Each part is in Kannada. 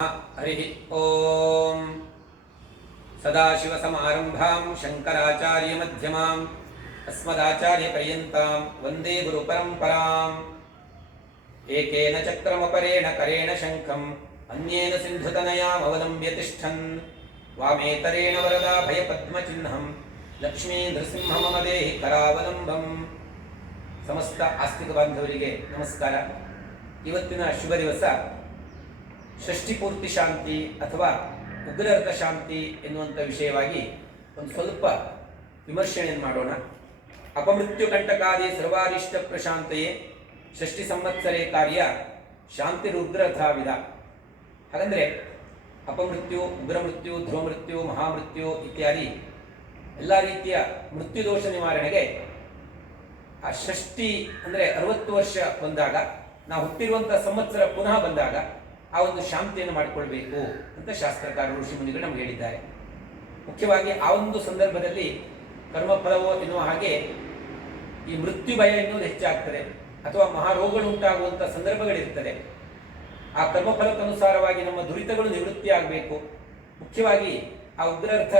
हरि ओम सदाशिवसमारंभां शंकराचार्यमध्यमाम् अस्मदाचार्यपर्यन्तां वन्दे गुरुपरम्पराम्। एकेन चक्रमपरेण करेण शङ्खम् अन्येन सिन्धुतनयामवलम्ब्य तिष्ठन् वामेतरेण वरदाभयपद्मचिह्नं लक्ष्मी नृसिंह मम देहि करावलम्बम्। ಸಮಸ್ತ ಆಸ್ತಿಕ ಬಾಂಧವರಿಗೆ ನಮಸ್ಕಾರ. ಇವತ್ತಿನ ಶುಭ ದಿವಸ ಷಷ್ಠಿ ಪೂರ್ತಿ ಶಾಂತಿ ಅಥವಾ ಉಗ್ರರ್ಥ ಶಾಂತಿ ಎನ್ನುವಂಥ ವಿಷಯವಾಗಿ ಒಂದು ಸ್ವಲ್ಪ ವಿಮರ್ಶೆಯನ್ನು ಮಾಡೋಣ. ಅಪಮೃತ್ಯು ಕಂಟಕಾದಿ ಸರ್ವಾರಿಷ್ಟ ಪ್ರಶಾಂತೆಯೇ ಷಷ್ಠಿ ಸಂವತ್ಸರೇ ಕಾರ್ಯ ಶಾಂತಿ ರುದ್ರಥಾವಿಧ. ಹಾಗಂದರೆ ಅಪಮೃತ್ಯು, ಉಗ್ರಮೃತ್ಯು, ಧ್ರುವಮೃತ್ಯು, ಮಹಾಮೃತ್ಯು ಇತ್ಯಾದಿ ಎಲ್ಲ ರೀತಿಯ ಮೃತ್ಯುದೋಷ ನಿವಾರಣೆಗೆ ಆ ಷಷ್ಠಿ ಅಂದರೆ 60 ವರ್ಷ ಬಂದಾಗ, ನಾವು ಹುಟ್ಟಿರುವಂಥ ಸಂವತ್ಸರ ಪುನಃ ಬಂದಾಗ ಆ ಒಂದು ಶಾಂತಿಯನ್ನು ಮಾಡಿಕೊಳ್ಬೇಕು ಅಂತ ಶಾಸ್ತ್ರಕಾರರು ಋಷಿಮುನಿಗಳು ನಮಗೆ ಹೇಳಿದ್ದಾರೆ. ಮುಖ್ಯವಾಗಿ ಆ ಒಂದು ಸಂದರ್ಭದಲ್ಲಿ ಕರ್ಮಫಲವೋ ಎನ್ನುವ ಹಾಗೆ ಈ ಮೃತ್ಯು ಭಯ ಎನ್ನುವುದು ಹೆಚ್ಚಾಗ್ತದೆ, ಅಥವಾ ಮಹಾರೋಗಗಳು ಉಂಟಾಗುವಂಥ ಸಂದರ್ಭಗಳಿರ್ತದೆ. ಆ ಕರ್ಮಫಲಕ್ಕನುಸಾರವಾಗಿ ನಮ್ಮ ದುರಿತಗಳು ನಿವೃತ್ತಿ ಆಗಬೇಕು. ಮುಖ್ಯವಾಗಿ ಆ ಉಗ್ರರ್ಥ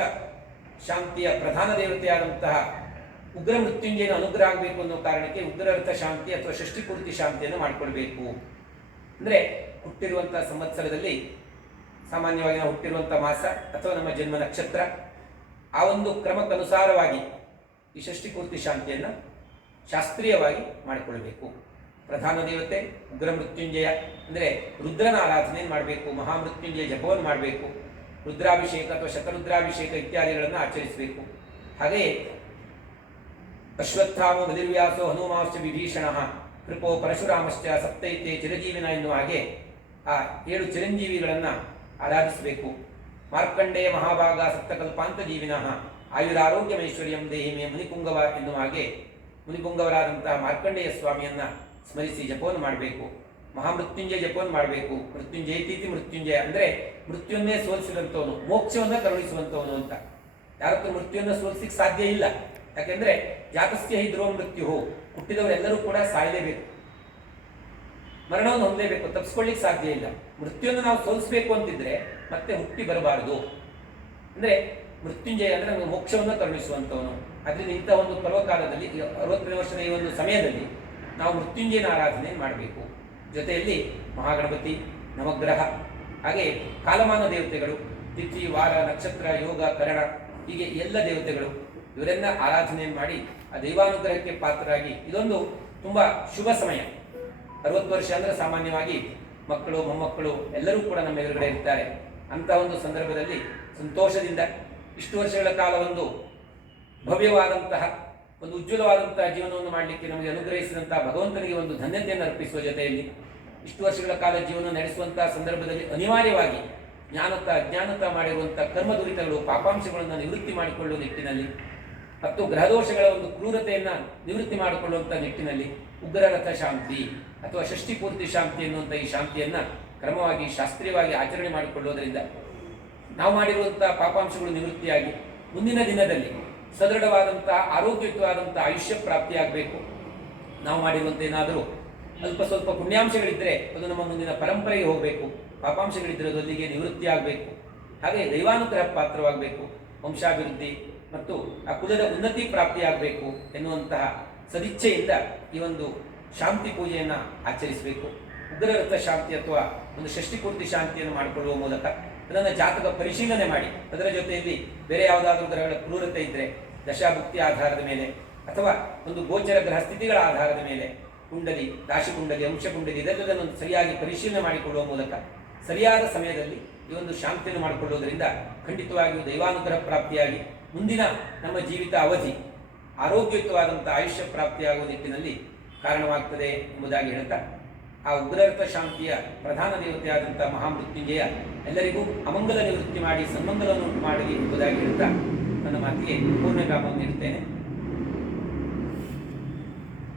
ಶಾಂತಿಯ ಪ್ರಧಾನ ದೇವತೆಯಾದಂತಹ ಉಗ್ರ ಮೃತ್ಯುಂಜಯನ ಅನುಗ್ರಹ ಆಗಬೇಕು ಅನ್ನೋ ಕಾರಣಕ್ಕೆ ಉಗ್ರರ್ಥ ಶಾಂತಿ ಅಥವಾ ಷಷ್ಠಿ ಪೂರ್ತಿ ಶಾಂತಿಯನ್ನು ಮಾಡಿಕೊಳ್ಬೇಕು. ಅಂದರೆ ಹುಟ್ಟಿರುವಂಥ ಸಂವತ್ಸರದಲ್ಲಿ ಸಾಮಾನ್ಯವಾಗಿ ನಾವು ಹುಟ್ಟಿರುವಂಥ ಮಾಸ ಅಥವಾ ನಮ್ಮ ಜನ್ಮ ನಕ್ಷತ್ರ, ಆ ಒಂದು ಕ್ರಮಕ್ಕನುಸಾರವಾಗಿ ಈ ಷಷ್ಠಿ ಪೂರ್ತಿ ಶಾಂತಿಯನ್ನು ಶಾಸ್ತ್ರೀಯವಾಗಿ ಮಾಡಿಕೊಳ್ಬೇಕು. ಪ್ರಧಾನ ದೇವತೆ ಉಗ್ರ ಮೃತ್ಯುಂಜಯ ಅಂದರೆ ರುದ್ರನ ಆರಾಧನೆಯನ್ನು ಮಾಡಬೇಕು, ಮಹಾಮೃತ್ಯುಂಜಯ ಜಪವನ್ನು ಮಾಡಬೇಕು, ರುದ್ರಾಭಿಷೇಕ ಅಥವಾ ಶತರುದ್ರಾಭಿಷೇಕ ಇತ್ಯಾದಿಗಳನ್ನು ಆಚರಿಸಬೇಕು. ಹಾಗೆಯೇ ಅಶ್ವತ್ಥಾಮೋ ಬಲಿರ್ವ್ಯಾಸೋ ಹನುಮಾಶ್ಚ ವಿಭೀಷಣ ಕೃಪೋ ಪರಶುರಾಮಶ್ಚ ಸಪ್ತೈತೆ ಚಿರಜೀವಿನ ಎನ್ನುವ ಹಾಗೆ ಆ 7 ಚಿರಂಜೀವಿಗಳನ್ನು ಆರಾಧಿಸಬೇಕು. ಮಾರ್ಕಂಡೇಯ ಮಹಾಭಾಗ ಸಪ್ತಕಲ್ಪಾಂತ ಜೀವಿನಃ ಆಯುರಾರೋಗ್ಯಮೈಶ್ವರ್ಯಂ ದೇಹಿ ಮೇ ಮುನಿಪುಂಗವ ಎನ್ನುವ ಹಾಗೆ ಮುನಿಪುಂಗವರಾದಂತಹ ಮಾರ್ಕಂಡೇಯ ಸ್ವಾಮಿಯನ್ನು ಸ್ಮರಿಸಿ ಜಪವನ್ನು ಮಾಡಬೇಕು. ಮಹಾಮೃತ್ಯುಂಜಯ ಜಪವನ್ನು ಮಾಡಬೇಕು. ಮೃತ್ಯುಂಜಯತೀತಿ ಮೃತ್ಯುಂಜಯ ಅಂದರೆ ಮೃತ್ಯುವನ್ನೇ ಸೋಲಿಸಿದಂಥವನು, ಮೋಕ್ಷವನ್ನು ಕರುಣಿಸುವಂಥವನು ಅಂತ. ಯಾರತ್ತೂ ಮೃತ್ಯುವನ್ನು ಸೋಲಿಸಲಿಕ್ಕೆ ಸಾಧ್ಯ ಇಲ್ಲ. ಯಾಕೆಂದರೆ ಜಾತಸ್ಯ ಹಿ ಧ್ರುವ ಮೃತ್ಯು, ಹುಟ್ಟಿದವರೆಲ್ಲರೂ ಕೂಡ ಸಾಯಲೇಬೇಕು, ಮರಣವನ್ನು ಹೊಂದಲೇಬೇಕು, ತಪ್ಪಿಸ್ಕೊಳ್ಳಿಕ್ಕೆ ಸಾಧ್ಯ ಇಲ್ಲ. ಮೃತ್ಯುವನ್ನು ನಾವು ಸೋಲಿಸಬೇಕು ಅಂತಿದ್ರೆ ಮತ್ತೆ ಹುಟ್ಟಿ ಬರಬಾರದು. ಅಂದರೆ ಮೃತ್ಯುಂಜಯ ಅಂದರೆ ನಮಗೆ ಮೋಕ್ಷವನ್ನು ಕರುಣಿಸುವಂಥವನು. ಅದರಿಂದ ಇಂಥ ಒಂದು ಪರ್ವಕಾಲದಲ್ಲಿ 60ನೇ ವರ್ಷದ ಈ ಒಂದು ಸಮಯದಲ್ಲಿ ನಾವು ಮೃತ್ಯುಂಜಯನ ಆರಾಧನೆ ಮಾಡಬೇಕು. ಜೊತೆಯಲ್ಲಿ ಮಹಾಗಣಪತಿ, ನವಗ್ರಹ, ಹಾಗೆ ಕಾಲಮಾನ ದೇವತೆಗಳು, ತಿಥಿ, ವಾರ, ನಕ್ಷತ್ರ, ಯೋಗ, ಕರಣ, ಹೀಗೆ ಎಲ್ಲ ದೇವತೆಗಳು ಇವರೆಲ್ಲ ಆರಾಧನೆಯನ್ನು ಮಾಡಿ ಆ ದೈವಾನುಗ್ರಹಕ್ಕೆ ಪಾತ್ರರಾಗಿ, ಇದೊಂದು ತುಂಬ ಶುಭ ಸಮಯ. 60 ವರ್ಷ ಅಂದರೆ ಸಾಮಾನ್ಯವಾಗಿ ಮಕ್ಕಳು, ಮೊಮ್ಮಕ್ಕಳು ಎಲ್ಲರೂ ಕೂಡ ನಮ್ಮ ಎದುರುಗಡೆ ಇರ್ತಾರೆ. ಅಂಥ ಒಂದು ಸಂದರ್ಭದಲ್ಲಿ ಸಂತೋಷದಿಂದ ಇಷ್ಟು ವರ್ಷಗಳ ಕಾಲ ಒಂದು ಭವ್ಯವಾದಂತಹ ಒಂದು ಉಜ್ವಲವಾದಂತಹ ಜೀವನವನ್ನು ಮಾಡಲಿಕ್ಕೆ ನಮಗೆ ಅನುಗ್ರಹಿಸಿದಂತಹ ಭಗವಂತನಿಗೆ ಒಂದು ಧನ್ಯತೆಯನ್ನು ಅರ್ಪಿಸುವ ಜೊತೆಯಲ್ಲಿ ಇಷ್ಟು ವರ್ಷಗಳ ಕಾಲ ಜೀವನ ನಡೆಸುವಂತಹ ಸಂದರ್ಭದಲ್ಲಿ ಅನಿವಾರ್ಯವಾಗಿ ಜ್ಞಾನತ ಅಜ್ಞಾನತ ಮಾಡಿರುವಂಥ ಕರ್ಮ ದುರಿತಗಳು, ಪಾಪಾಂಶಗಳನ್ನು ನಿವೃತ್ತಿ ಮಾಡಿಕೊಳ್ಳುವ ನಿಟ್ಟಿನಲ್ಲಿ ಮತ್ತು ಗ್ರಹದೋಷಗಳ ಒಂದು ಕ್ರೂರತೆಯನ್ನು ನಿವೃತ್ತಿ ಮಾಡಿಕೊಳ್ಳುವಂಥ ನಿಟ್ಟಿನಲ್ಲಿ ಉಗ್ರರಥ ಶಾಂತಿ ಅಥವಾ ಷಷ್ಠಿ ಪೂರ್ತಿ ಶಾಂತಿ ಎನ್ನುವಂಥ ಈ ಶಾಂತಿಯನ್ನು ಕ್ರಮವಾಗಿ ಶಾಸ್ತ್ರೀಯವಾಗಿ ಆಚರಣೆ ಮಾಡಿಕೊಳ್ಳುವುದರಿಂದ ನಾವು ಮಾಡಿರುವಂಥ ಪಾಪಾಂಶಗಳು ನಿವೃತ್ತಿಯಾಗಿ ಮುಂದಿನ ದಿನದಲ್ಲಿ ಸದೃಢವಾದಂಥ ಆರೋಗ್ಯಯುತವಾದಂಥ ಆಯುಷ್ಯ ಪ್ರಾಪ್ತಿಯಾಗಬೇಕು. ನಾವು ಮಾಡಿರುವಂಥ ಏನಾದರೂ ಅಲ್ಪ ಸ್ವಲ್ಪ ಪುಣ್ಯಾಂಶಗಳಿದ್ದರೆ ಅದು ನಮ್ಮ ಮುಂದಿನ ಪರಂಪರೆಗೆ ಹೋಗಬೇಕು, ಪಾಪಾಂಶಗಳಿದ್ದರೆ ಅದು ಅಲ್ಲಿಗೆ ನಿವೃತ್ತಿ ಆಗಬೇಕು. ಹಾಗೆ ದೈವಾನುಗ್ರಹ ಪಾತ್ರವಾಗಬೇಕು, ವಂಶಾಭಿವೃದ್ಧಿ ಮತ್ತು ಆ ಕುಲದ ಉನ್ನತಿ ಪ್ರಾಪ್ತಿಯಾಗಬೇಕು ಎನ್ನುವಂತಹ ಸದಿಚ್ಛೆಯಿಂದ ಈ ಒಂದು ಶಾಂತಿ ಪೂಜೆಯನ್ನು ಆಚರಿಸಬೇಕು. ಉಗ್ರರಥ ಶಾಂತಿ ಅಥವಾ ಒಂದು ಷಷ್ಠಿ ಪೂರ್ತಿ ಶಾಂತಿಯನ್ನು ಮಾಡಿಕೊಳ್ಳುವ ಮೂಲಕ ಅದನ್ನು ಜಾತಕ ಪರಿಶೀಲನೆ ಮಾಡಿ, ಅದರ ಜೊತೆಯಲ್ಲಿ ಬೇರೆ ಯಾವುದಾದ್ರೂ ಗ್ರಹಗಳ ಕ್ರೂರತೆ ಇದ್ದರೆ ದಶಾಭುಕ್ತಿ ಆಧಾರದ ಮೇಲೆ ಅಥವಾ ಒಂದು ಗೋಚರ ಗ್ರಹ ಸ್ಥಿತಿಗಳ ಆಧಾರದ ಮೇಲೆ ಕುಂಡಲಿ, ರಾಶಿಕುಂಡಲಿ, ಅಂಶಕುಂಡಲಿ ಇದೆಲ್ಲದನ್ನು ಸರಿಯಾಗಿ ಪರಿಶೀಲನೆ ಮಾಡಿಕೊಳ್ಳುವ ಮೂಲಕ ಸರಿಯಾದ ಸಮಯದಲ್ಲಿ ಈ ಒಂದು ಶಾಂತಿಯನ್ನು ಮಾಡಿಕೊಳ್ಳುವುದರಿಂದ ಖಂಡಿತವಾಗಿಯೂ ದೈವಾನುಗ್ರಹ ಪ್ರಾಪ್ತಿಯಾಗಿ ಮುಂದಿನ ನಮ್ಮ ಜೀವಿತ ಅವಧಿ ಆರೋಗ್ಯಯುತವಾದಂಥ ಆಯುಷ್ಯ ಪ್ರಾಪ್ತಿಯಾಗುವ ನಿಟ್ಟಿನಲ್ಲಿ ಕಾರಣವಾಗ್ತದೆ ಎಂಬುದಾಗಿ ಹೇಳ್ತಾ, ಆ ಉಗ್ರರ್ಥ ಶಾಂತಿಯ ಪ್ರಧಾನ ದೇವತೆಯಾದಂಥ ಮಹಾಮೃತ್ಯುಂಜಯ ಎಲ್ಲರಿಗೂ ಅಮಂಗಲ ನಿವೃತ್ತಿ ಮಾಡಿ ಸನ್ಮಂಗಲವನ್ನು ಉಂಟು ಮಾಡಲಿ ಎಂಬುದಾಗಿ ಹೇಳ್ತಾ ನನ್ನ ಮಾತಿಗೆ ಪೂರ್ಣವಿರಾಮವನ್ನು ನೀಡುತ್ತೇನೆ.